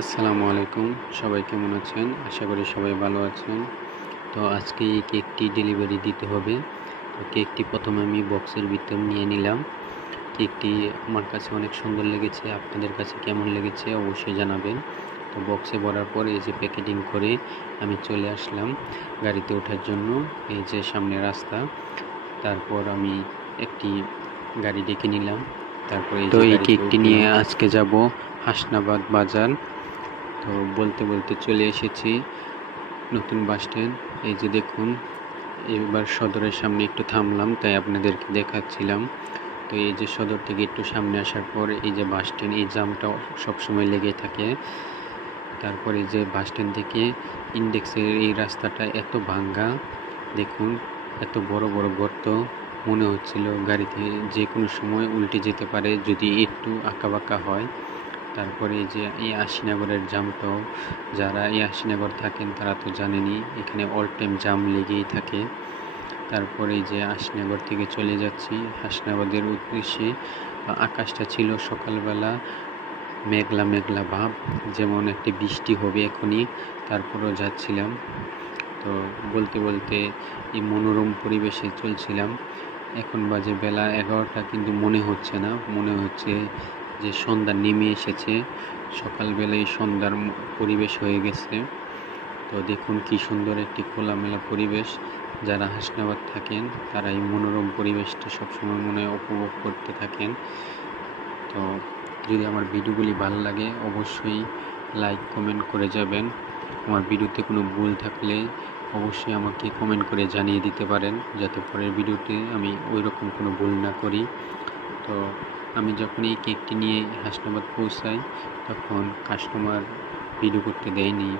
আসসালামু আলাইকুম। সবাই কেমন আছেন? আশা করি সবাই ভালো আছেন। তো আজকে এই কেকটি ডেলিভারি দিতে হবে। তো কেকটি প্রথমে আমি বক্সের ভিতর নিয়ে নিলাম। কেকটি আমার কাছে অনেক সুন্দর লেগেছে। আপনাদের কাছে কেমন লেগেছে অবশ্যই জানাবেন। তো বক্সে ভরার পর এই যে প্যাকেটিং করে আমি চলে আসলাম গাড়িতে ওঠার জন্য। এই যে সামনে রাস্তা। তারপর আমি একটি গাড়ি ডেকে নিলাম। তারপর এই যে গাড়িতে কেকটি নিয়ে আজকে যাব হাসনাবাদ বাজার। তো বলতে বলতে চলে এসেছি নতুন বাস স্ট্যান্ড। এই যে দেখুন, এবার সদরের সামনে একটু থামলাম, তাই আপনাদেরকে দেখাচ্ছিলাম। তো এই যে সদর থেকে একটু সামনে আসার পর এই যে বাস স্ট্যান্ড, এই জ্যামটা সবসময় লেগে থাকে। তারপরে যে বাস স্ট্যান্ড থেকে ইন্ডেক্সের এই রাস্তাটা এত ভাঙ্গা, দেখুন এত বড় বড় গর্ত, মনে হচ্ছিল গাড়িতে যে কোনো সময় উল্টে যেতে পারে যদি একটু আঁকাবাঁকা হয়। তারপরে যে এই আশিনগরের জ্যামটাও, যারা এই আশিনগর থাকেন তারা তো জানেনই, এখানে অল টাইম জ্যাম লেগেই থাকে। তারপরে যে আশিনগর থেকে চলে যাচ্ছি হাসনাবাদের উদ্দেশ্যে। আকাশটা ছিল সকালবেলা মেঘলা মেঘলা ভাব, যেমন একটি বৃষ্টি হবে এখনই। তারপরেও যাচ্ছিলাম। তো বলতে বলতে এই মনোরম পরিবেশে চলছিলাম। এখন বাজে বেলা 11টা, কিন্তু মনে হচ্ছে না, মনে হচ্ছে যে সন্ধ্যা নেমে এসেছে। সকালবেলায় সন্ধ্যার পরিবেশ হয়ে গেছে। তো দেখুন কি সুন্দর একটি খোলামেলা পরিবেশ। যারা হাসনাবাদ থাকেন তারা এই মনোরম পরিবেশটা সবসময় মনে উপভোগ করতে থাকেন। তো যদি আমার ভিডিওগুলি ভালো লাগে অবশ্যই লাইক কমেন্ট করে যাবেন। আমার ভিডিওতে কোনো ভুল থাকলে অবশ্যই আমাকে কমেন্ট করে জানিয়ে দিতে পারেন, যাতে পরের ভিডিওতে আমি ওই রকম কোনো ভুল না করি। তো আমি যখন এই কেকটি নিয়ে হাসনাবাদ পৌঁছাই তখন কাস্টমার ভিডিও করতে দেয়নি।